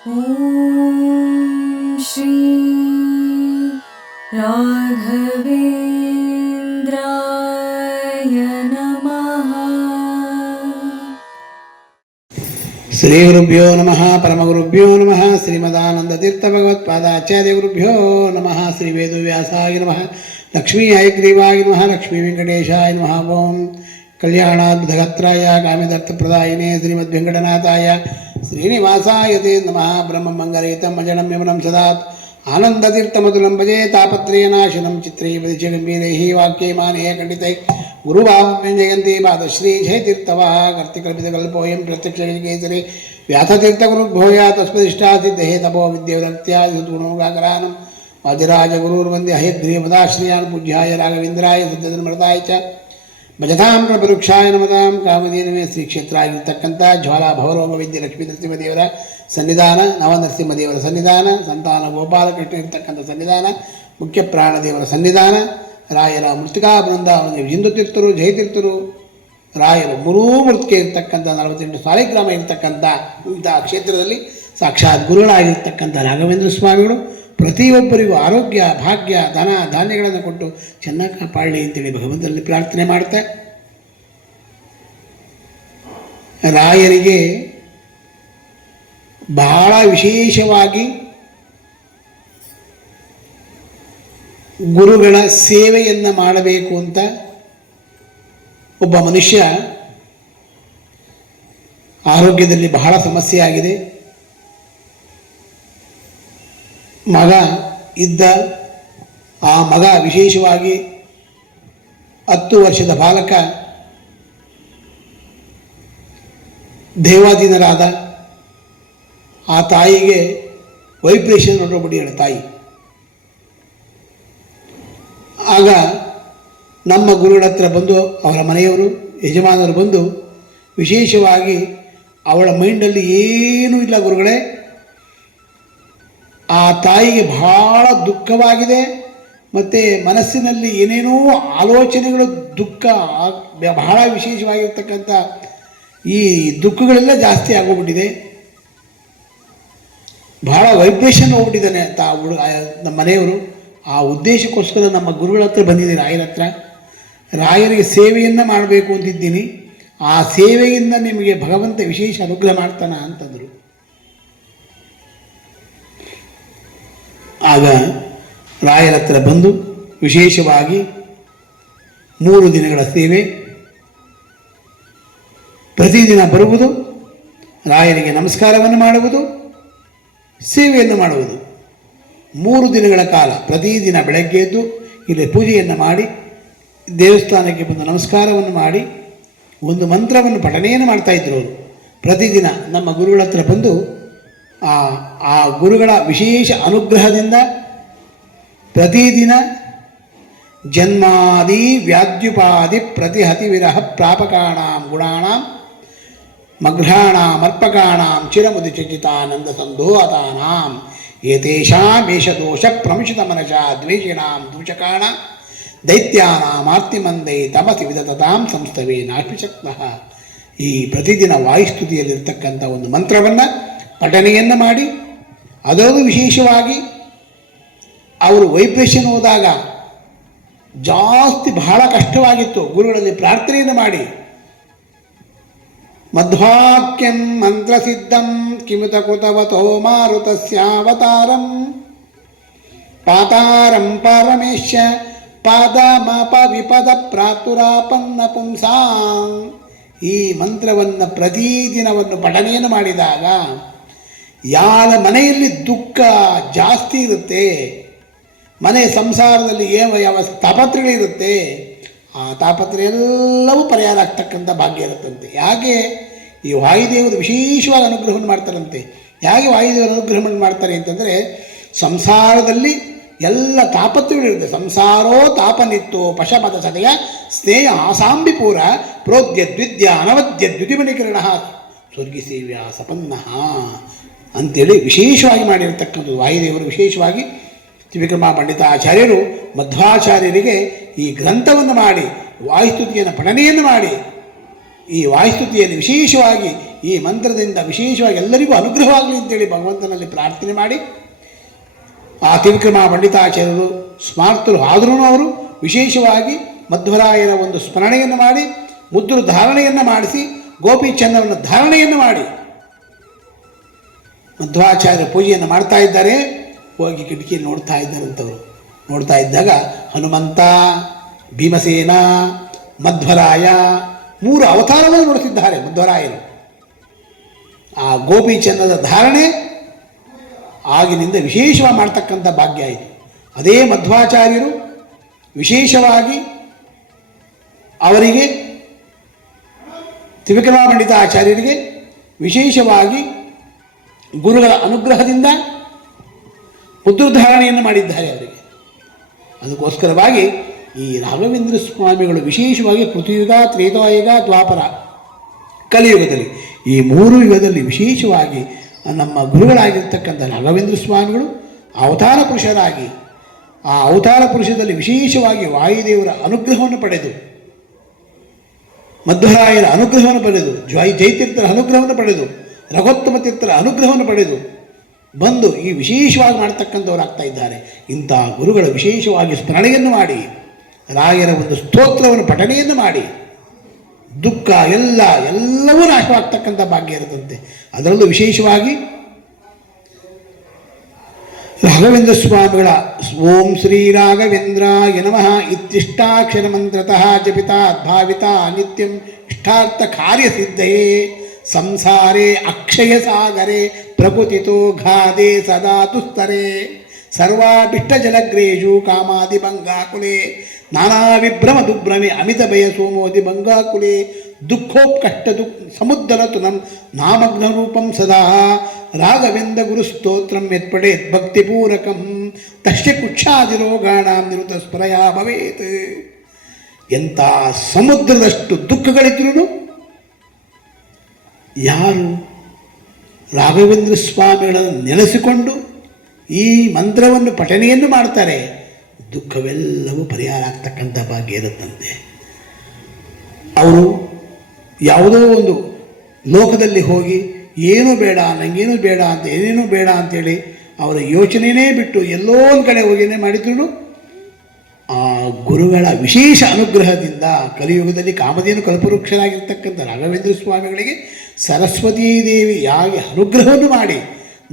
ॐ श्री राघवेन्द्राय नमः। ಶ್ರೀ ಗುರುಭ್ಯೋ ನಮಃ ಪರಮಗುರುಭ್ಯೋ ನಮಃ ಶ್ರೀಮದಾನಂದತೀರ್ಥ ಭಗವತ್ಪಾದಾಚಾರ್ಯಗುರುಭ್ಯೋ ನಮಃ ಶ್ರೀ ವೇದವ್ಯಾಸಾಯ ನಮಃ ಲಕ್ಷ್ಮೀ ಹಯಗ್ರೀವಾಯ ನಮಃ ಲಕ್ಷ್ಮೀ ವೆಂಕಟೇಶಾಯ ನಮಃ ಓಂ ಕಲ್ಯಾಣಾದ್ಭುತಗಾತ್ರಾಯ ಕಾಮಿದರ್ಥಪ್ರದಾಯಿನೇ ಶ್ರೀಮದ್ವೆಂಕಟನಾಥಾಯ ಶ್ರೀನಿವಾಸಾಯ ತೇ ನಮಃ ಬ್ರಹ್ಮಮಂಗಲಯುತಂ ಅಜಡಂ ಯಮನಂ ಸದಾತ್ ಆನಂದತೀರ್ಥಮಧುರಂ ಭಜೆ ತಾಪತ್ರಯನಾಶನಂ ಚಿತ್ರೈಪದಿಶ ಗಂಭೀರೈಃ ವಾಕ್ಯೈಮಾನೈಃ ಖಂಡಿತೈಃ ಗುರುಭಾವ್ಯಂಜಯಂತಿ ಪಾದಶ್ರೀ ಜಯತೀರ್ಥವಃ ಕರ್ತಿಕಲ್ಪಿತಕಲ್ಪೋಯಂ ಪ್ರತ್ಯಕ್ಷಗೇಸರಿ ವ್ಯಾಸತೀರ್ಥಗುರುರ್ಭೂಯ ತಸ್ಮದಿಷ್ಟಾಸಿದ್ಧೇ ತಪೋ ವಿದ್ಯಾವೃತ್ತ್ಯಾದಿಗುಣೋಗಾಕರಾನಂ ವಾದಿರಾಜಗುರುರ್ವಂದ್ಯ ಹಯಗ್ರೀವದಾಶ್ರಿಯಾನ್ ಪೂಜ್ಯಾಯ ರಾಘವೇಂದ್ರಾಯ ಸಿದ್ಧಧರ್ಮರತಾಯ ಚ ಭಜತಾಂ ಪ್ರಪರುಕ್ಷಾಯ ನಮತಾಂ ಕಾಮಧೇನವೇ ಶ್ರೀ ಕ್ಷೇತ್ರ ಆಗಿರ್ತಕ್ಕಂಥ ಜ್ವಾಲಾ ಭವರೋಗ ವಿದ್ಯೆ ಲಕ್ಷ್ಮೀ ನರಸಿಂಹದೇವರ ಸನ್ನಿಧಾನ, ನವನರಸಿಂಹದೇವರ ಸನ್ನಿಧಾನ, ಸಂತಾನ ಗೋಪಾಲಕೃಷ್ಣ ಇರ್ತಕ್ಕಂಥ ಸನ್ನಿಧಾನ, ಮುಖ್ಯ ಪ್ರಾಣದೇವರ ಸನ್ನಿಧಾನ, ರಾಯರ ಮೃತಿಕಾ ಬೃಂದಾವನ ಹಿಂದೂ ತೀರ್ಥರು, ಜಯತೀರ್ಥರು, ರಾಯರು ಮೂರೂ ಮೃತಿಕೆ ಇರ್ತಕ್ಕಂಥ 48 ಸಾಲಿಗ್ರಾಮ ಇರ್ತಕ್ಕಂಥ ಇಂತಹ ಕ್ಷೇತ್ರದಲ್ಲಿ ಸಾಕ್ಷಾತ್ ಗುರುಗಳಾಗಿರ್ತಕ್ಕಂಥ ರಾಘವೇಂದ್ರ ಸ್ವಾಮಿಗಳು ಪ್ರತಿಯೊಬ್ಬರಿಗೂ ಆರೋಗ್ಯ, ಭಾಗ್ಯ, ಧನ, ಧಾನ್ಯಗಳನ್ನು ಕೊಟ್ಟು ಚೆನ್ನಾಗಿ ಕಾಪಾಡಲಿ ಅಂತೇಳಿ ಭಗವಂತನಲ್ಲಿ ಪ್ರಾರ್ಥನೆ ಮಾಡ್ತಾ, ರಾಯರಿಗೆ ಬಹಳ ವಿಶೇಷವಾಗಿ ಗುರುಗಳ ಸೇವೆಯನ್ನು ಮಾಡಬೇಕು ಅಂತ ಒಬ್ಬ ಮನುಷ್ಯ ಆರೋಗ್ಯದಲ್ಲಿ ಬಹಳ ಸಮಸ್ಯೆ ಆಗಿದೆ. ಮಗ ಇದ್ದ, ಆ ಮಗ ವಿಶೇಷವಾಗಿ 10 ವರ್ಷದ ಬಾಲಕ ದೇವಾಧೀನರಾದ. ಆ ತಾಯಿಗೆ ವೈಬ್ರೇಷನ್ ಹೊರಬಿಡಿಯಳು ತಾಯಿ. ಆಗ ನಮ್ಮ ಗುರುಗಳ ಹತ್ರ ಬಂದು ಅವರ ಮನೆಯವರು, ಯಜಮಾನರು ಬಂದು ವಿಶೇಷವಾಗಿ ಅವಳ ಮೈಂಡಲ್ಲಿ ಏನೂ ಇಲ್ಲ ಗುರುಗಳೇ, ಆ ತಾಯಿಗೆ ಬಹಳ ದುಃಖವಾಗಿದೆ ಮತ್ತು ಮನಸ್ಸಿನಲ್ಲಿ ಏನೇನೋ ಆಲೋಚನೆಗಳು, ದುಃಖ, ಬಹಳ ವಿಶೇಷವಾಗಿರ್ತಕ್ಕಂಥ ಈ ದುಃಖಗಳೆಲ್ಲ ಜಾಸ್ತಿ ಆಗೋಗ್ಬಿಟ್ಟಿದೆ. ಬಹಳ ವೈಬ್ರೇಷನ್ ಹೋಗ್ಬಿಟ್ಟಿದ್ದಾನೆ ನಮ್ಮ ಮನೆಯವರು. ಆ ಉದ್ದೇಶಕ್ಕೋಸ್ಕರ ನಮ್ಮ ಗುರುಗಳ ಹತ್ರ ಬಂದಿದ್ದೀನಿ, ರಾಯರ ಹತ್ರ. ರಾಯರಿಗೆ ಸೇವೆಯನ್ನು ಮಾಡಬೇಕು ಅಂತಿದ್ದೀನಿ, ಆ ಸೇವೆಯಿಂದ ನಿಮಗೆ ಭಗವಂತ ವಿಶೇಷ ಅನುಗ್ರಹ ಮಾಡ್ತಾನ ಅಂತಂದರು. ಆಗ ರಾಯರ ಹತ್ರ ಬಂದು ವಿಶೇಷವಾಗಿ 3 ದಿನಗಳ ಸೇವೆ, ಪ್ರತಿದಿನ ಬರುವುದು, ರಾಯರಿಗೆ ನಮಸ್ಕಾರವನ್ನು ಮಾಡುವುದು, ಸೇವೆಯನ್ನು ಮಾಡುವುದು. 3 ದಿನಗಳ ಕಾಲ ಪ್ರತಿದಿನ ಬೆಳಗ್ಗೆ ಎದ್ದು ಇಲ್ಲಿ ಪೂಜೆಯನ್ನು ಮಾಡಿ, ದೇವಸ್ಥಾನಕ್ಕೆ ಬಂದು ನಮಸ್ಕಾರವನ್ನು ಮಾಡಿ, ಒಂದು ಮಂತ್ರವನ್ನು ಪಠನೆಯನ್ನು ಮಾಡ್ತಾಯಿದ್ರು ಅವರು. ಪ್ರತಿದಿನ ನಮ್ಮ ಗುರುಗಳ ಹತ್ರ ಬಂದು ಆ ಗುರುಗಳ ವಿಶೇಷ ಅನುಗ್ರಹದಿಂದ ಪ್ರತಿದಿನ ಜನ್ಮಾದಿ ವ್ಯಾದ್ಯುಪಾದಿ ಪ್ರತಿಹತಿ ವಿರಹ ಪ್ರಾಪಕಾಣಾಂ ಗುಣಾಣಾಂ ಮಘ್ರಾಣಾಮರ್ಪಕಾಣಾಂ ಚಿರಮುದಿಚಿತಾನಂದ ಸಂಧೋತಾನಾಂ ಏತೇಷಾಮೇಷದೋಷ ಪ್ರಮಿಷಿತ ಮನಸ ದ್ವೇಷಿಣಾಂ ದೂಷಕಾಣ ದೈತ್ಯಾನಾಮಾರ್ತಿಮಂದೈ ತಮಸಿ ವಿದತತಾಂ ಸಂಸ್ಥವೇ ನಾಶ್ಮಿಶಕ್ತಃ. ಈ ಪ್ರತಿದಿನ ವಾಯುಸ್ತುತಿಯಲ್ಲಿರ್ತಕ್ಕಂಥ ಒಂದು ಮಂತ್ರವನ್ನು ಪಠನೆಯನ್ನು ಮಾಡಿ, ಅದರಲ್ಲೂ ವಿಶೇಷವಾಗಿ ಅವರು ವೈಬ್ರೇಷನ್ ಹೋದಾಗ ಜಾಸ್ತಿ ಬಹಳ ಕಷ್ಟವಾಗಿತ್ತು. ಗುರುಗಳಲ್ಲಿ ಪ್ರಾರ್ಥನೆಯನ್ನು ಮಾಡಿ, ಮಧ್ವಾಕ್ಯಂ ಮಂತ್ರಸಿದ್ಧಂ ಕಿಮುತ ಕೃತವತೋ ಮಾರುತಸ್ಯಾವತಾರಂ ಪಾತಾರಂ ಪರಮೇಶ ಪಾದಮಪ ವಿಪದ ಪ್ರಾತುರಾಪನ್ನ ಪುಂಸಾಂ. ಈ ಮಂತ್ರವನ್ನು ಪ್ರತಿದಿನವನ್ನು ಪಠನೆಯನ್ನು ಮಾಡಿದಾಗ ಯಾರ ಮನೆಯಲ್ಲಿ ದುಃಖ ಜಾಸ್ತಿ ಇರುತ್ತೆ, ಮನೆ ಸಂಸಾರದಲ್ಲಿ ಯಾವ ತಾಪತ್ರೆಗಳಿರುತ್ತೆ, ಆ ತಾಪತ್ರೆ ಎಲ್ಲವೂ ಪರಿಹಾರ ಆಗ್ತಕ್ಕಂಥ ಭಾಗ್ಯ ಇರುತ್ತಂತೆ. ಯಾಕೆ ಈ ವಾಯುದೇವರು ವಿಶೇಷವಾಗಿ ಅನುಗ್ರಹವನ್ನು ಮಾಡ್ತಾರಂತೆ. ಹೇಗೆ ವಾಯುದೇವರು ಅನುಗ್ರಹವನ್ನು ಮಾಡ್ತಾರೆ ಅಂತಂದರೆ, ಸಂಸಾರದಲ್ಲಿ ಎಲ್ಲ ತಾಪತ್ರೆಗಳಿರುತ್ತೆ. ಸಂಸಾರೋ ತಾಪನಿತ್ತೋ ಪಶಪದ ಸದಯ ಸ್ನೇಹ ಆಸಾಂಬಿಪೂರ ಪ್ರೋದ್ಯ ದ್ವಿದ್ಯ ಅನವದ್ಯ ದ್ಯುತಿಮಣಿಕರಣ ಸ್ವರ್ಗಿ ಸೇವ್ಯ ಸಪನ್ನ ಅಂಥೇಳಿ ವಿಶೇಷವಾಗಿ ಮಾಡಿರ್ತಕ್ಕಂಥದ್ದು ವಾಯುದೇವರು. ವಿಶೇಷವಾಗಿ ತ್ರಿವಿಕ್ರಮ ಪಂಡಿತಾಚಾರ್ಯರು ಮಧ್ವಾಚಾರ್ಯರಿಗೆ ಈ ಗ್ರಂಥವನ್ನು ಮಾಡಿ ವಾಯುಸ್ತುತಿಯನ್ನು ಪಠನೆಯನ್ನು ಮಾಡಿ, ಈ ವಾಯುಸ್ತುತಿಯಲ್ಲಿ ವಿಶೇಷವಾಗಿ ಈ ಮಂತ್ರದಿಂದ ವಿಶೇಷವಾಗಿ ಎಲ್ಲರಿಗೂ ಅನುಗ್ರಹವಾಗಲಿ ಅಂತೇಳಿ ಭಗವಂತನಲ್ಲಿ ಪ್ರಾರ್ಥನೆ ಮಾಡಿ ಆ ತ್ರಿವಿಕ್ರಮ ಪಂಡಿತಾಚಾರ್ಯರು ಸ್ಮಾರ್ತರು ಆದರೂ ಅವರು ವಿಶೇಷವಾಗಿ ಮಧ್ವರಾಯರ ಒಂದು ಸ್ಮರಣೆಯನ್ನು ಮಾಡಿ ಮುದ್ರು ಧಾರಣೆಯನ್ನು ಮಾಡಿಸಿ ಗೋಪಿಚಂದವನ್ನು ಧಾರಣೆಯನ್ನು ಮಾಡಿ ಮಧ್ವಾಚಾರ್ಯ ಪೂಜೆಯನ್ನು ಮಾಡ್ತಾ ಇದ್ದಾರೆ. ಹೋಗಿ ಕಿಟಕಿಯಲ್ಲಿ ನೋಡ್ತಾ ಇದ್ದಾರಂಥವರು. ನೋಡ್ತಾ ಇದ್ದಾಗ ಹನುಮಂತ, ಭೀಮಸೇನ, ಮಧ್ವರಾಯ 3 ಅವತಾರವನ್ನು ನೋಡುತ್ತಿದ್ದಾರೆ ಮಧ್ವರಾಯರು. ಆ ಗೋಪಿಚಂದದ ಧಾರಣೆ ಆಗಿನಿಂದ ವಿಶೇಷವಾಗಿ ಮಾಡ್ತಕ್ಕಂಥ ಭಾಗ್ಯ ಆಯಿತು. ಅದೇ ಮಧ್ವಾಚಾರ್ಯರು ವಿಶೇಷವಾಗಿ ಅವರಿಗೆ ತ್ರಿವಿಕ್ರಮ ಪಂಡಿತ ಆಚಾರ್ಯರಿಗೆ ವಿಶೇಷವಾಗಿ ಗುರುಗಳ ಅನುಗ್ರಹದಿಂದ ಮುದ್ರುಧಾರಣೆಯನ್ನು ಮಾಡಿದ್ದಾರೆ ಅವರಿಗೆ. ಅದಕ್ಕೋಸ್ಕರವಾಗಿ ಈ ರಾಘವೇಂದ್ರ ಸ್ವಾಮಿಗಳು ವಿಶೇಷವಾಗಿ ಕೃತಿಯುಗ, ತ್ರೇತಾಯುಗ, ದ್ವಾಪರ, ಕಲಿಯುಗದಲ್ಲಿ ಈ 3 ಯುಗದಲ್ಲಿ ವಿಶೇಷವಾಗಿ ನಮ್ಮ ಗುರುಗಳಾಗಿರ್ತಕ್ಕಂಥ ರಾಘವೇಂದ್ರ ಸ್ವಾಮಿಗಳು ಅವತಾರ ಪುರುಷರಾಗಿ ಆ ಅವತಾರ ಪುರುಷದಲ್ಲಿ ವಿಶೇಷವಾಗಿ ವಾಯುದೇವರ ಅನುಗ್ರಹವನ್ನು ಪಡೆದು, ಮಧ್ವರಾಯರ ಅನುಗ್ರಹವನ್ನು ಪಡೆದು, ಜಯತೀರ್ಥರ ಅನುಗ್ರಹವನ್ನು ಪಡೆದು, ರಘೋತ್ತಮ ತೀರ್ಥರ ಅನುಗ್ರಹವನ್ನು ಪಡೆದು ಬಂದು ಈ ವಿಶೇಷವಾಗಿ ಮಾಡ್ತಕ್ಕಂಥವರಾಗ್ತಾ ಇದ್ದಾರೆ. ಇಂಥ ಗುರುಗಳ ವಿಶೇಷವಾಗಿ ಸ್ಮರಣೆಯನ್ನು ಮಾಡಿ ರಾಯರ ಒಂದು ಸ್ತೋತ್ರವನ್ನು ಪಠಣೆಯನ್ನು ಮಾಡಿ ದುಃಖ ಎಲ್ಲವೂ ನಾಶವಾಗ್ತಕ್ಕಂಥ ಭಾಗ್ಯ ಇರುತ್ತಂತೆ. ಅದರಲ್ಲೂ ವಿಶೇಷವಾಗಿ ರಾಘವೇಂದ್ರ ಸ್ವಾಮಿಗಳ ಓಂ ಶ್ರೀ ರಾಘವೇಂದ್ರಾಯ ನಮಃ ಇತ್ಯಿಷ್ಟಾಕ್ಷರ ಮಂತ್ರತಃ ಜಪಿತ ಭಾವಿತ ನಿತ್ಯಂ ಇಷ್ಟಾರ್ಥ ಕಾರ್ಯಸಿದ್ಧಯೇ ಸಂಸಾರೇ ಅಕ್ಷಯ ಸಾಗರೆ ಪ್ರಕುತಿತೋ ಘಾದೆ ಸದಾ ತುಸ್ತರೆ ಸರ್ವಾಭಿಷ್ಟಜಲಗ್ರೇಷು ಕಾಮಾದಿ ಭಂಗಾಕುಲೆ ನಾನಾ ವಿಭ್ರಮ ದುಭ್ರಮೆ ಅಮಿತ ಭಯ ಸೋಮೋದಿ ಭಂಗಾಕುಲೆ ದುಃಖೋತ್ಕಷ್ಟ ಸಮುದ್ರತುನಂ ನಾಮಗ್ನ ರೂಪಂ ಸದಾ ರಾಘವೇಂದ್ರ ಗುರುಸ್ತೋತ್ರಂ ಯತ್ಪಡೇತ್ ಭಕ್ತಿಪೂರಕಂ ತಸ್ಯ ಕುಕ್ಷಾದಿರೋಗಾಣಾಂ ನಿರುತ ಸ್ಮರಯ ಭವೇತ್. ಎಂಥ ಸಮುದ್ರದಷ್ಟು ದುಃಖಗಳಿದ್ರೂ ಯಾರು ರಾಘವೇಂದ್ರ ಸ್ವಾಮಿಗಳನ್ನು ನೆನೆಸಿಕೊಂಡು ಈ ಮಂತ್ರವನ್ನು ಪಠನೆಯನ್ನು ಮಾಡ್ತಾರೆ ದುಃಖವೆಲ್ಲವೂ ಪರಿಹಾರ ಆಗ್ತಕ್ಕಂಥ ಭಾಗ್ಯ ಇರುತ್ತಂತೆ. ಅವರು ಯಾವುದೋ ಒಂದು ಲೋಕದಲ್ಲಿ ಹೋಗಿ ಏನೂ ಬೇಡ, ನನಗೇನು ಬೇಡ ಅಂತ, ಏನೇನೂ ಬೇಡ ಅಂಥೇಳಿ ಅವರ ಯೋಚನೆಯೇ ಬಿಟ್ಟು ಎಲ್ಲೋ ಒಂದು ಕಡೆ ಹೋಗಿನೇ ಮಾಡಿದ್ರು ಆ ಗುರುಗಳ ವಿಶೇಷ ಅನುಗ್ರಹದಿಂದ ಕಲಿಯುಗದಲ್ಲಿ ಕಾಮಧೇನು ಕಲ್ಪವೃಕ್ಷರಾಗಿರ್ತಕ್ಕಂಥ ರಾಘವೇಂದ್ರ ಸ್ವಾಮಿಗಳಿಗೆ ಸರಸ್ವತೀ ದೇವಿ ಯಾಗೆ ಅನುಗ್ರಹವನ್ನು ಮಾಡಿ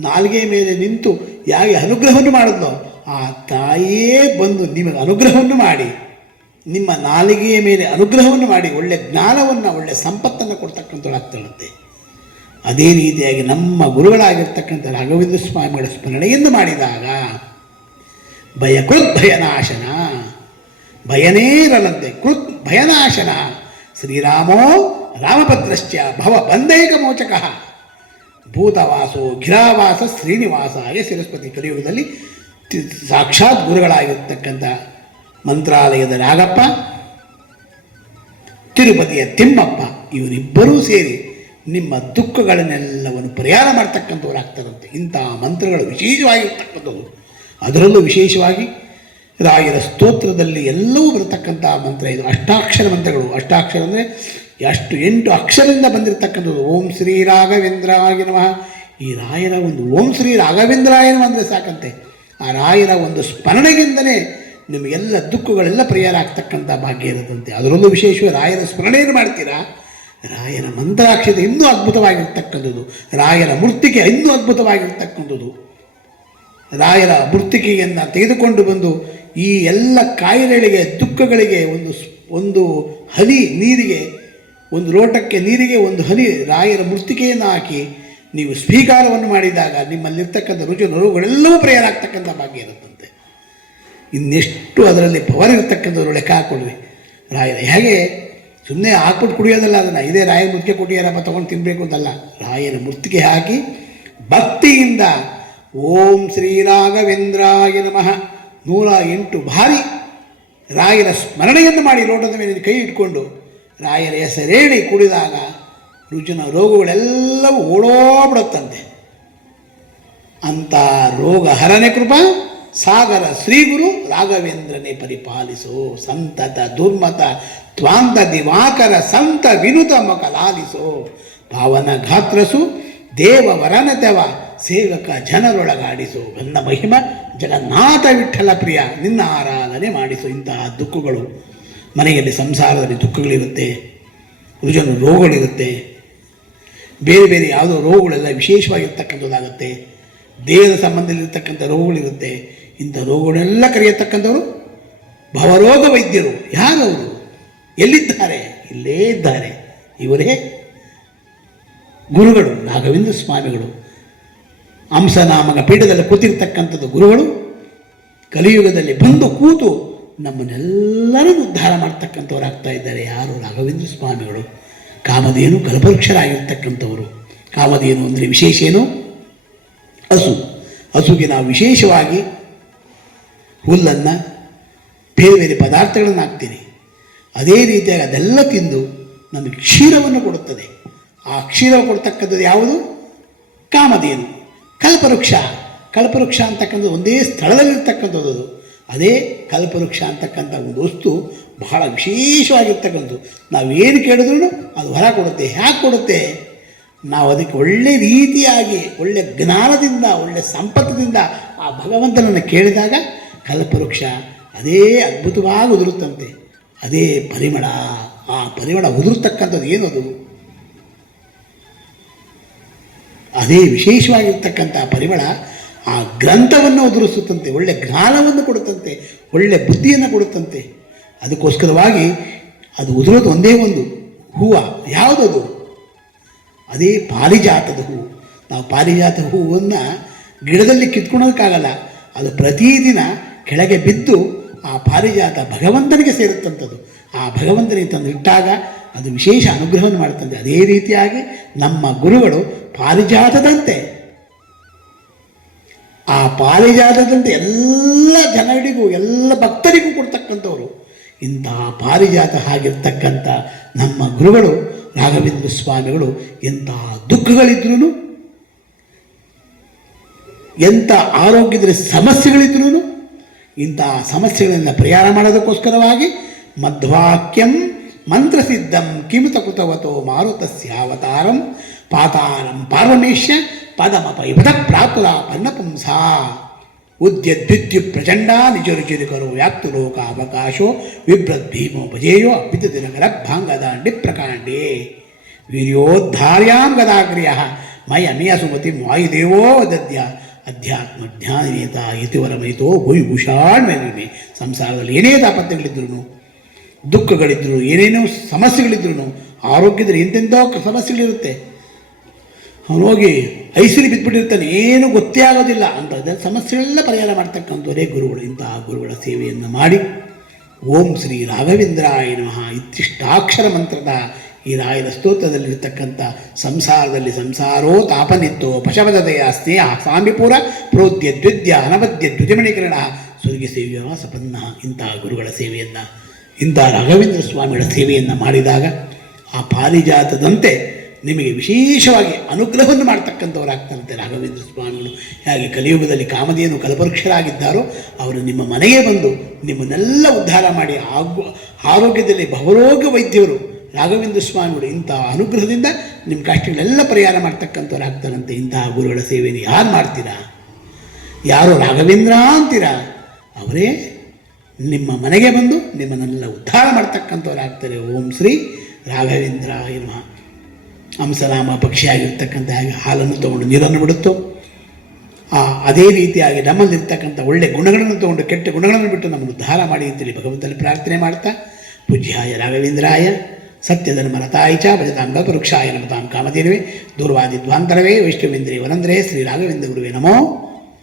ನಾಲಿಗೆ ಮೇಲೆ ನಿಂತು ಯಾಗೆ ಅನುಗ್ರಹವನ್ನು ಮಾಡಿದ್ಲೋ ಆ ತಾಯಿಯೇ ಬಂದು ನಿಮಗೆ ಅನುಗ್ರಹವನ್ನು ಮಾಡಿ ನಿಮ್ಮ ನಾಲಿಗೆಯ ಮೇಲೆ ಅನುಗ್ರಹವನ್ನು ಮಾಡಿ ಒಳ್ಳೆಯ ಜ್ಞಾನವನ್ನು, ಒಳ್ಳೆಯ ಸಂಪತ್ತನ್ನು ಕೊಡ್ತಕ್ಕಂಥದ್ದಾಗ್ತಾಳಂತೆ. ಅದೇ ರೀತಿಯಾಗಿ ನಮ್ಮ ಗುರುಗಳಾಗಿರ್ತಕ್ಕಂಥ ರಾಘವೇಂದ್ರ ಸ್ವಾಮಿಗಳ ಸ್ಮರಣೆಯನ್ನು ಮಾಡಿದಾಗ ಭಯಕೃತ್ ಭಯನಾಶನ, ಭಯನೇ ಇರಲಂತೆ. ಕೃತ್ ಭಯನಾಶನ ಶ್ರೀರಾಮೋ ರಾಮಭದ್ರಶ್ಚ ಭವ ಬಂಧೈಕ ಮೋಚಕ ಭೂತವಾಸೋ ಗಿರಾವಾಸ ಶ್ರೀನಿವಾಸಾಯ ಸರಸ್ವತಿ. ಕಲಿಯುಗದಲ್ಲಿ ಸಾಕ್ಷಾತ್ ಗುರುಗಳಾಗಿರ್ತಕ್ಕಂಥ ಮಂತ್ರಾಲಯದ ರಾಗಪ್ಪ, ತಿರುಪತಿಯ ತಿಮ್ಮಪ್ಪ ಇವರಿಬ್ಬರೂ ಸೇರಿ ನಿಮ್ಮ ದುಃಖಗಳನ್ನೆಲ್ಲವನ್ನು ಪರಿಹಾರ ಮಾಡ್ತಕ್ಕಂಥವ್ರಾಗ್ತಾರಂತೆ. ಇಂತಹ ಮಂತ್ರಗಳು ವಿಶೇಷವಾಗಿರ್ತಕ್ಕಂಥದ್ದು. ಅದರಲ್ಲೂ ವಿಶೇಷವಾಗಿ ರಾಯರ ಸ್ತೋತ್ರದಲ್ಲಿ ಎಲ್ಲವೂ ಬರತಕ್ಕಂಥ ಮಂತ್ರ ಇದು. ಅಷ್ಟಾಕ್ಷರ ಮಂತ್ರಗಳು. ಅಷ್ಟಾಕ್ಷರ ಅಂದರೆ 8 ಅಕ್ಷರದಿಂದ ಬಂದಿರತಕ್ಕಂಥದ್ದು. ಓಂ ಶ್ರೀ ರಾಘವೇಂದ್ರಾಯ ನಮಃ. ಈ ರಾಯರ ಒಂದು ಓಂ ಶ್ರೀ ರಾಘವೇಂದ್ರಾಯ ನಮಃ ಅಂದರೆ ಸಾಕಂತೆ. ಆ ರಾಯರ ಒಂದು ಸ್ಮರಣೆಗಿಂದಲೇ ನಿಮಗೆಲ್ಲ ದುಃಖಗಳೆಲ್ಲ ಪರಿಹಾರ ಆಗ್ತಕ್ಕಂಥ ಭಾಗ್ಯ ಇರುತ್ತಂತೆ. ಅದರಲ್ಲೂ ವಿಶೇಷವಾಗಿ ರಾಯರ ಸ್ಮರಣೆಯನ್ನು ಮಾಡ್ತೀರಾ, ರಾಯರ ಮಂತ್ರಾಕ್ಷತೆ ಇನ್ನೂ ಅದ್ಭುತವಾಗಿರ್ತಕ್ಕಂಥದ್ದು, ರಾಯರ ಮೂರ್ತಿಕೆ ಇನ್ನೂ ಅದ್ಭುತವಾಗಿರ್ತಕ್ಕಂಥದ್ದು. ರಾಯರ ಮೂರ್ತಿಕೆಯನ್ನು ತೆಗೆದುಕೊಂಡು ಬಂದು ಈ ಎಲ್ಲ ಕಾಯಿಲೆಗಳಿಗೆ, ದುಃಖಗಳಿಗೆ ಒಂದು ಹನಿ ನೀರಿಗೆ, ಒಂದು ಲೋಟಕ್ಕೆ ನೀರಿಗೆ ಒಂದು ಹನಿ ರಾಯರ ಮೂರ್ತಿಕೆಯನ್ನು ಹಾಕಿ ನೀವು ಸ್ವೀಕಾರವನ್ನು ಮಾಡಿದಾಗ ನಿಮ್ಮಲ್ಲಿರ್ತಕ್ಕಂಥ ರುಚಿ ನೋವುಗಳೆಲ್ಲವೂ ಪರಿಹಾರ ಆಗ್ತಕ್ಕಂಥ ಭಾಗ್ಯ ಇರುತ್ತಂತೆ. ಇನ್ನೆಷ್ಟು ಅದರಲ್ಲಿ ಪವರ್ ಇರ್ತಕ್ಕಂಥವ್ರು ಲೆಕ್ಕ ಹಾಕ್ಕೊಳ್ರಿ. ರಾಯರ ಹೇಗೆ ಸುಮ್ಮನೆ ಹಾಕ್ಬಿಟ್ಟು ಕುಡಿಯೋದಲ್ಲ, ಅದನ್ನು ಇದೇ ರಾಯರ ಮೂರ್ತಿಗೆ ಕೊಟ್ಟಿಯಾರಪ್ಪ ತೊಗೊಂಡು ತಿನ್ನಬೇಕು ಅಂತಲ್ಲ. ರಾಯರ ಮೂರ್ತಿಗೆ ಹಾಕಿ ಭಕ್ತಿಯಿಂದ ಓಂ ಶ್ರೀ ರಾಘವೇಂದ್ರಾಯ ನಮಃ 108 ಬಾರಿ ರಾಯರ ಸ್ಮರಣೆಯನ್ನು ಮಾಡಿ ಲೋಟದ ಮೇಲೆ ಕೈ ಇಟ್ಕೊಂಡು ರಾಯರ ಹೆಸರೇಳಿ ಕುಡಿದಾಗ ರುಚಿನ ರೋಗಗಳೆಲ್ಲವೂ ಓಡೋಬಿಡುತ್ತಂತೆ. ಅಂಥ ರೋಗ ಹರನೆ ಕೃಪಾ ಸಾಗರ ಶ್ರೀಗುರು ರಾಘವೇಂದ್ರನೇ ಪರಿಪಾಲಿಸೋ ಸಂತತ ದುರ್ಮತ ತ್ವಾಂತ ದಿವಾಕರ ಸಂತ ವಿನುತ ಮಕಲಾಲಿಸೋ ಪಾವನ ಗಾತ್ರಸು ದೇವವರನತೆವ ಸೇವಕ ಜನರೊಳಗಾಡಿಸು ನನ್ನ ಮಹಿಮ ಜಗನ್ನಾಥ ವಿಠಲ ಪ್ರಿಯ ನಿನ್ನ ಆರಾಧನೆ ಮಾಡಿಸು. ಇಂತಹ ದುಃಖಗಳು ಮನೆಯಲ್ಲಿ ಸಂಸಾರದಲ್ಲಿ ದುಃಖಗಳಿರುತ್ತೆ, ರುಜನು ರೋಗಗಳಿರುತ್ತೆ, ಬೇರೆ ಬೇರೆ ಯಾವುದೋ ರೋಗಗಳೆಲ್ಲ ವಿಶೇಷವಾಗಿರ್ತಕ್ಕಂಥದ್ದಾಗುತ್ತೆ, ದೇಹದ ಸಂಬಂಧದಲ್ಲಿರ್ತಕ್ಕಂಥ ರೋಗಗಳಿರುತ್ತೆ. ಇಂಥ ರೋಗಗಳೆಲ್ಲ ಕರೆಯತಕ್ಕಂಥವರು ಭವರೋಗ ವೈದ್ಯರು. ಯಾರವರು? ಎಲ್ಲಿದ್ದಾರೆ? ಇಲ್ಲೇ ಇದ್ದಾರೆ. ಇವರೇ ಗುರುಗಳು, ರಾಘವೇಂದ್ರ ಸ್ವಾಮಿಗಳು. ಹಂಸನಾಮಕ ಪೀಠದಲ್ಲಿ ಕೂತಿರ್ತಕ್ಕಂಥದ್ದು ಗುರುಗಳು ಕಲಿಯುಗದಲ್ಲಿ ಬಂದು ಕೂತು ನಮ್ಮನ್ನೆಲ್ಲರನ್ನು ಉದ್ಧಾರ ಮಾಡ್ತಕ್ಕಂಥವ್ರು ಇದ್ದಾರೆ. ಯಾರು? ರಾಘವೇಂದ್ರ ಸ್ವಾಮಿಗಳು. ಕಾಮಧೇನು ಕಲ್ಪವೃಕ್ಷರಾಗಿರ್ತಕ್ಕಂಥವರು. ಕಾಮಧೇನು ಅಂದರೆ ವಿಶೇಷ ಏನು? ಹಸು. ಹಸುಗೆ ನಾವು ವಿಶೇಷವಾಗಿ ಹುಲ್ಲನ್ನು, ಬೇರೆ ಬೇರೆ ಪದಾರ್ಥಗಳನ್ನು ಹಾಕ್ತೀರಿ. ಅದೇ ರೀತಿಯಾಗಿ ಅದೆಲ್ಲ ತಿಂದು ನಮಗೆ ಕ್ಷೀರವನ್ನು ಕೊಡುತ್ತದೆ. ಆ ಕ್ಷೀರ ಕೊಡ್ತಕ್ಕಂಥದ್ದು ಯಾವುದು? ಕಾಮಧೇನು. ಕಲ್ಪವೃಕ್ಷ. ಕಲ್ಪವೃಕ್ಷ ಅಂತಕ್ಕಂಥದ್ದು ಒಂದೇ ಸ್ಥಳದಲ್ಲಿರ್ತಕ್ಕಂಥದ್ದು. ಅದು ಅದೇ ಕಲ್ಪವೃಕ್ಷ ಅಂತಕ್ಕಂಥ ಒಂದು ವಸ್ತು ಬಹಳ ವಿಶೇಷವಾಗಿರ್ತಕ್ಕಂಥದ್ದು. ನಾವೇನು ಕೇಳಿದ್ರೂ ಅದು ಹೊರ ಕೊಡುತ್ತೆ. ಹ್ಯಾಕೆ ಕೊಡುತ್ತೆ? ನಾವು ಅದಕ್ಕೆ ಒಳ್ಳೆ ರೀತಿಯಾಗಿ ಒಳ್ಳೆ ಜ್ಞಾನದಿಂದ ಒಳ್ಳೆ ಸಂಪತ್ತಿನಿಂದ ಆ ಭಗವಂತನನ್ನು ಕೇಳಿದಾಗ ಕಲ್ಪವೃಕ್ಷ ಅದೇ ಅದ್ಭುತವಾಗಿ ಉದುರುತ್ತಂತೆ. ಅದೇ ಪರಿಮಳ. ಆ ಪರಿಮಳ ಉದುರ್ತಕ್ಕಂಥದ್ದು ಏನದು? ಅದೇ ವಿಶೇಷವಾಗಿರ್ತಕ್ಕಂಥ ಪರಿಮಳ ಆ ಗ್ರಂಥವನ್ನು ಉದುರಿಸುತ್ತಂತೆ, ಒಳ್ಳೆ ಜ್ಞಾನವನ್ನು ಕೊಡುತ್ತಂತೆ, ಒಳ್ಳೆ ಬುದ್ಧಿಯನ್ನು ಕೊಡುತ್ತಂತೆ. ಅದಕ್ಕೋಸ್ಕರವಾಗಿ ಅದು ಉದುರೋದು ಒಂದೇ ಒಂದು ಹೂವು. ಯಾವುದದು? ಅದೇ ಪಾರಿಜಾತದ ಹೂವು. ನಾವು ಪಾರಿಜಾತ ಹೂವನ್ನು ಗಿಡದಲ್ಲಿ ಕಿತ್ಕೊಳ್ಳೋದಕ್ಕಾಗಲ್ಲ. ಅದು ಪ್ರತಿದಿನ ಕೆಳಗೆ ಬಿದ್ದು ಆ ಪಾರಿಜಾತ ಭಗವಂತನಿಗೆ ಸೇರುತ್ತಂಥದ್ದು. ಆ ಭಗವಂತನಿಗೆ ತಂದು ಇಟ್ಟಾಗ ಅದು ವಿಶೇಷ ಅನುಗ್ರಹವನ್ನು ಮಾಡುತ್ತದೆ. ಅದೇ ರೀತಿಯಾಗಿ ನಮ್ಮ ಗುರುಗಳು ಪಾರಿಜಾತದಂತೆ, ಆ ಪಾರಿಜಾತದಂತೆ ಎಲ್ಲ ಜನರಿಗೂ ಎಲ್ಲ ಭಕ್ತರಿಗೂ ಕೊಡ್ತಕ್ಕಂಥವ್ರು. ಇಂತಹ ಪಾರಿಜಾತ ಆಗಿರ್ತಕ್ಕಂಥ ನಮ್ಮ ಗುರುಗಳು ರಾಘವೇಂದ್ರ ಸ್ವಾಮಿಗಳು ಎಂತಹ ದುಃಖಗಳಿದ್ರೂ, ಎಂಥ ಆರೋಗ್ಯದ ಸಮಸ್ಯೆಗಳಿದ್ರೂ ಇಂತಹ ಸಮಸ್ಯೆಗಳನ್ನು ಪರಿಹಾರ ಮಾಡೋದಕ್ಕೋಸ್ಕರವಾಗಿ ಮಧ್ವಾಕ್ಯಂ ಮಂತ್ರಸಿದ್ಧಂ ಕಿಮಿತ ಕೃತವತೋ ಮಾರುತಸ್ಯಾವತಾರಂ ಪಾತಾರಂ ಪಾರ್ವಮೇಶ್ಯ ಪದಮಪೈಪದ ಪ್ರಾತುರ ಪನ್ನಪುಂಸ ಉದ್ಯದ್ವಿದ್ಯು ಪ್ರಚಂಡ ನಿಜರುಚಿರಿಕರೋ ವ್ಯಾಪ್ತು ಲೋಕ ಅವಕಾಶೋ ವಿಭ್ರದ್ ಭೀಮೋ ಭಜೇಯೋ ಅಪಿತ ದಿನಕರ ಭಾಂಗದಾಂಡಿ ಪ್ರಕಾಂಡೇ ವೀರ್ಯೋದ್ಧಾರ್ಯಾಂ ಗದಾಗ್ರ್ಯ ಮಯಮಿಯ ಸುಮತಿ ವಾಯುದೇವೋ ದದ್ಯ ಅಧ್ಯಾತ್ಮ ಜ್ಞಾನೇತ ಯತಿವರಮಯಿತೋ ಭೂಷಾಣ್ಮೇ. ಸಂಸಾರದಲ್ಲಿ ಏನೇ ತಾಪತ್ಯಗಳಿದ್ರು, ದುಃಖಗಳಿದ್ರು, ಏನೇನೋ ಸಮಸ್ಯೆಗಳಿದ್ರು, ಆರೋಗ್ಯದಲ್ಲಿ ಎಂತೆಂಥೋ ಸಮಸ್ಯೆಗಳಿರುತ್ತೆ. ಅವನು ಹೋಗಿ ಐಸಿಲಿ ಬಿದ್ದುಬಿಟ್ಟಿರ್ತಾನೆ, ಏನು ಗೊತ್ತೇ ಆಗೋದಿಲ್ಲ ಅಂತ ಸಮಸ್ಯೆಗಳೆಲ್ಲ ಪರಿಹಾರ ಮಾಡ್ತಕ್ಕಂಥವರೇ ಗುರುಗಳು. ಇಂತಹ ಗುರುಗಳ ಸೇವೆಯನ್ನು ಮಾಡಿ ಓಂ ಶ್ರೀ ರಾಘವೇಂದ್ರಾಯ ನಮಃ ಇತ್ಯಿಷ್ಟಾಕ್ಷರ ಮಂತ್ರದ ಈ ರಾಯರ ಸ್ತೋತ್ರದಲ್ಲಿರ್ತಕ್ಕಂಥ ಸಂಸಾರದಲ್ಲಿ ಸಂಸಾರೋ ತಾಪನಿತ್ತೋ ಪಶವದಯ ಸ್ನೇಹ ಸಾಂಬಿಪುರ ಪ್ರೋದ್ಯ ದ್ವಿದ್ಯ ಅನವದ್ಯ ದ್ವಿಜಮಣಿಕರಣ ಸ್ವರ್ಗ ಸೇವೆಯ ಸಪನ್ನ. ಇಂತಹ ಗುರುಗಳ ಸೇವೆಯನ್ನು, ಇಂತಹ ರಾಘವೇಂದ್ರ ಸ್ವಾಮಿಗಳ ಸೇವೆಯನ್ನು ಮಾಡಿದಾಗ ಆ ಪಾರಿಜಾತದಂತೆ ನಿಮಗೆ ವಿಶೇಷವಾಗಿ ಅನುಗ್ರಹವನ್ನು ಮಾಡ್ತಕ್ಕಂಥವರಾಗ್ತಾರಂತೆ ರಾಘವೇಂದ್ರ ಸ್ವಾಮಿಗಳು. ಹೇಗೆ ಕಲಿಯುಗದಲ್ಲಿ ಕಾಮಧೇನು ಕಲ್ಪವೃಕ್ಷರಾಗಿದ್ದಾರೋ ಅವರು ನಿಮ್ಮ ಮನೆಗೆ ಬಂದು ನಿಮ್ಮನ್ನೆಲ್ಲ ಉದ್ಧಾರ ಮಾಡಿ ಆರೋಗ್ಯದಲ್ಲಿ ಬಹುರೋಗ ವೈದ್ಯರು ರಾಘವೇಂದ್ರ ಸ್ವಾಮಿಗಳು. ಇಂತಹ ಅನುಗ್ರಹದಿಂದ ನಿಮ್ಮ ಕಷ್ಟಗಳೆಲ್ಲ ಪರಿಹಾರ ಮಾಡ್ತಕ್ಕಂಥವ್ರಾಗ್ತಾರಂತೆ. ಇಂತಹ ಗುರುಗಳ ಸೇವೆಯನ್ನು ಯಾರು ಮಾಡ್ತೀರಾ? ಯಾರು ರಾಘವೇಂದ್ರ ಅಂತೀರಾ? ಅವರೇ ನಿಮ್ಮ ಮನೆಗೆ ಬಂದು ನಿಮ್ಮನ್ನೆಲ್ಲ ಉದ್ಧಾರ ಮಾಡ್ತಕ್ಕಂಥವ್ರಾಗ್ತಾರೆ. ಓಂ ಶ್ರೀ ರಾಘವೇಂದ್ರ ನಮಃ. ಹಂಸನಾಮ ಪಕ್ಷಿಯಾಗಿರ್ತಕ್ಕಂಥ ಹಾಲನ್ನು ತೊಗೊಂಡು ನೀರನ್ನು ಬಿಡುತ್ತೋ, ಅದೇ ರೀತಿಯಾಗಿ ನಮ್ಮಲ್ಲಿರ್ತಕ್ಕಂಥ ಒಳ್ಳೆ ಗುಣಗಳನ್ನು ತೊಗೊಂಡು ಕೆಟ್ಟ ಗುಣಗಳನ್ನು ಬಿಟ್ಟು ನಮ್ಮನ್ನು ಉದ್ಧಾರ ಮಾಡಿ ಅಂತೇಳಿ ಭಗವಂತನಲ್ಲಿ ಪ್ರಾರ್ಥನೆ ಮಾಡ್ತಾ ಪೂಜ್ಯಾಯ ರಾಘವೇಂದ್ರಾಯ ಸತ್ಯಧರ್ಮರತಾಯ ಚ ಭಜತಾಂ ಕಲ್ಪವೃಕ್ಷಾಯ ನಮತಾಂ ಕಾಮಧೇನವೇ ದೂರ್ವಾದಿದ್ವಾಂತರವೇ ವೈಷ್ಣವೇಂದ್ರೇ ವನಂದ್ರೇ ಶ್ರೀ ರಾಘವೇಂದ್ರ ಗುರುವೇ ನಮೋ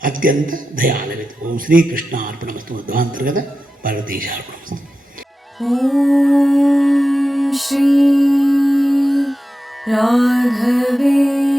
ಅತ್ಯಂತ ದಯಾಲವೇ. ಓಂ ಶ್ರೀ ಕೃಷ್ಣ ಅರ್ಪಣಮಸ್ತು. ಮಧ್ವಾಂತರ್ಗತ ಪಾರ್ವತೀಶ ಅರ್ಪಣಮಸ್ತು. ಓಂ ಶ್ರೀ ರಾಘವೇಂದ್ರ